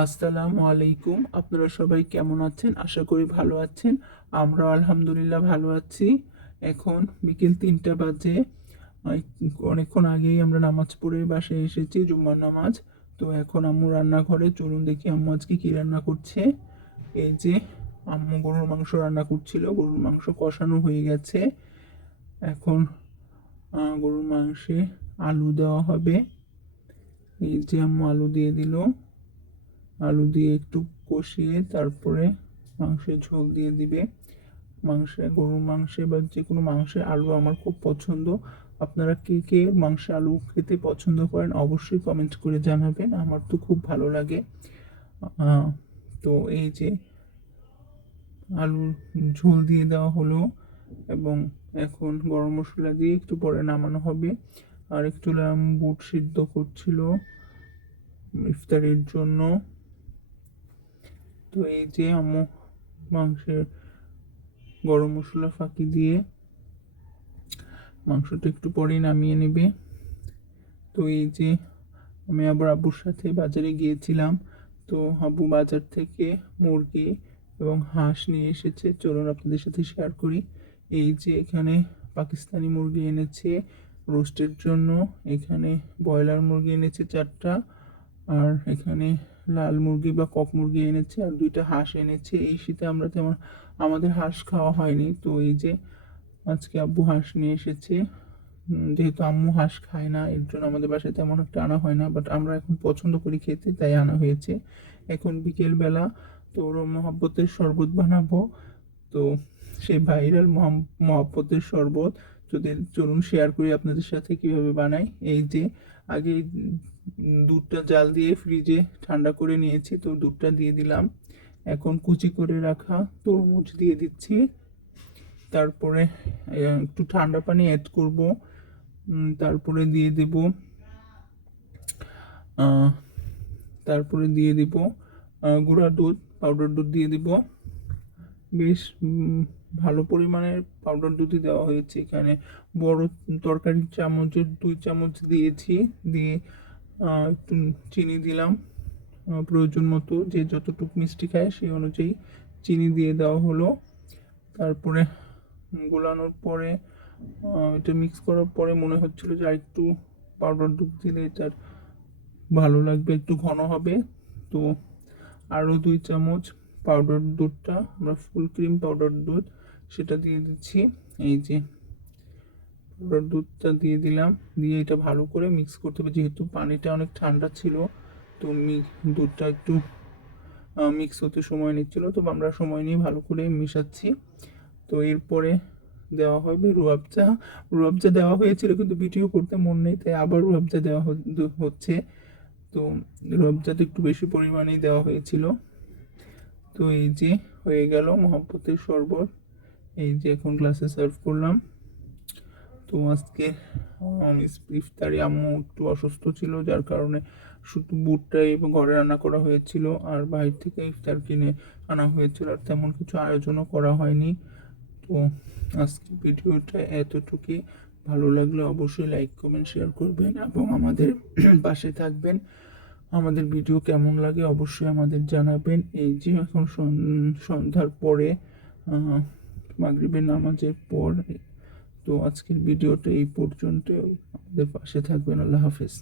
আসসালামু আলাইকুম। আপনারা সবাই কেমন আছেন? আশা করি ভালো আছেন। আমরা আলহামদুলিল্লাহ ভালো আছি। এখন বিকেল ৩টা বাজে। আহ, অনেকক্ষণ আগেই আমরা নামাজ পড়ে বাসায় এসেছি, জুম্মার নামাজ। তো এখন আম্মু রান্নাঘরে, চলুন দেখি আম্মু আজকে কি রান্না করছে। এই যে আম্মু গরুর মাংস রান্না করছিল, গরুর মাংস কষানো হয়ে গেছে। এখন গরুর মাংসে আলু দেওয়া হবে। এই যে আম্মু আলু দিয়ে দিল। আলু দিয়ে একটু কষিয়ে তারপরে মাংসের ঝোল দিয়ে দিবে। গরুর মাংসে বা যে কোনো মাংসে আলু আমার খুব পছন্দ। আপনারা কে কে মাংসে আলু খেতে পছন্দ করেন অবশ্যই কমেন্ট করে জানাবেন, আমার তো খুব ভালো লাগে। আহ, তো এই যে আলুর ঝোল দিয়ে দেওয়া হলো এবং এখন গরম মশলা দিয়ে একটু পরে নামানো হবে। আর একটু বুট সিদ্ধ করছিল ইফতারের জন্য। তো এই যে আম্মু মাংসের গরম মশলা ফাঁকি দিয়ে মাংসটা একটু পরেই নামিয়ে নেবে। তো এই যে আমি আবার আব্বুর সাথে বাজারে গিয়েছিলাম। তো আব্বু বাজার থেকে মুরগি এবং হাঁস নিয়ে এসেছে, চলুন আপনাদের সাথে শেয়ার করি। এই যে এখানে পাকিস্তানি মুরগি এনেছে রোস্টের জন্য, এখানে ব্রয়লার মুরগি এনেছে 4টা, আর এখানে লাল মুরগি বা কক মুরগি এনেছে, আর 2টা হাঁস এনেছে। এই শীতে আমরা তেমন আমাদের হাঁস খাওয়া হয়নি, তো এই যে আজকে আব্বু হাঁস নিয়ে এসেছে। যেহেতু আম্মু হাঁস খায় না, এর জন্য আমাদের বাসায় তেমন একটা আনা হয় না, বাট আমরা এখন পছন্দ করি খেতে, তাই আনা হয়েছে। এখন বিকেল বেলা, তো ওর মহাব্বতের শরবত বানাবো। তো সেই ভাইরাল মহাব্বতের শরবত যদি চলুন শেয়ার করি আপনাদের সাথে কিভাবে বানাই। এই যে আগে দুধটা জাল দিয়ে ফ্রিজে ঠান্ডা করে নিয়েছি, তো দুধটা দিয়ে দিলাম। এখন কুচি করে রাখা তরমুজ দিয়ে দিচ্ছি। তারপরে একটু ঠান্ডা পানি অ্যাড করব। তারপরে দিয়ে দেব আহ, তারপরে দিয়ে দিব গুঁড়া দুধ, পাউডার দুধ দিয়ে দিব। বেশ ভালো পরিমাণের পাউডার দুধই দেওয়া হয়েছে এখানে। বড় তরকারির চামচের 2 চামচ দিয়েছি। দিয়ে একটু চিনি দিলাম প্রয়োজন মতো, যে যতটুকু মিষ্টি খায় সেই অনুযায়ী চিনি দিয়ে দেওয়া হলো। তারপরে গোলানোর পরে এটা মিক্স করার পরে মনে হচ্ছিল যে আর একটু পাউডার দুধ দিলে এটা ভালো লাগবে, একটু ঘন হবে। তো আরও 2 চামচ পাউডার দুধটা, আমরা ফুল ক্রিম পাউডার দুধ, সেটা দিয়ে দিচ্ছি। এই যে পাউডার দুধটা দিয়ে দিলাম, দিয়ে এটা ভালো করে মিক্স করতে হবে। যেহেতু পানিটা অনেক ঠান্ডা ছিল, তো দুধটা একটু মিক্স হতে সময় নিচ্ছিল, তো আমরা সময় নিয়ে ভালো করে মিশাচ্ছি। তো এরপরে দেওয়া হবে রুয়াবজা। রুয়াবজা দেওয়া হয়েছিল কিন্তু ভিডিও করতে মন নেই, তাই আবার রুয়াবজা দেওয়া হচ্ছে। তো রুয়াবজাটা একটু বেশি পরিমাণেই দেওয়া হয়েছিল। তো এই যে হয়ে গেল মহব্বতের শরবত। এই যে এখন গ্লাসে সার্ভ করলাম। তো আজকে ইফতারি আম্মু একটু অসুস্থ ছিল, যার কারণে শুধু বুটটাই এবং ঘরে রান্না করা হয়েছিল, আর বাইরে থেকে ইফতার কিনে আনা হয়েছিল, আর তেমন কিছু আয়োজনও করা হয়নি। তো আজকে ভিডিওটা এতটুকুই। ভালো লাগলে অবশ্যই লাইক কমেন্ট শেয়ার করবেন এবং আমাদের পাশে থাকবেন। আমাদের ভিডিও কেমন লাগে অবশ্যই আমাদের জানাবেন। এই যে এখন সন্ধ্যার পরে, মাগরিবের নামাজের পর। তো আজকের ভিডিওটা এই পর্যন্ত। আমাদের পাশে থাকবেন। আল্লাহ হাফেজ।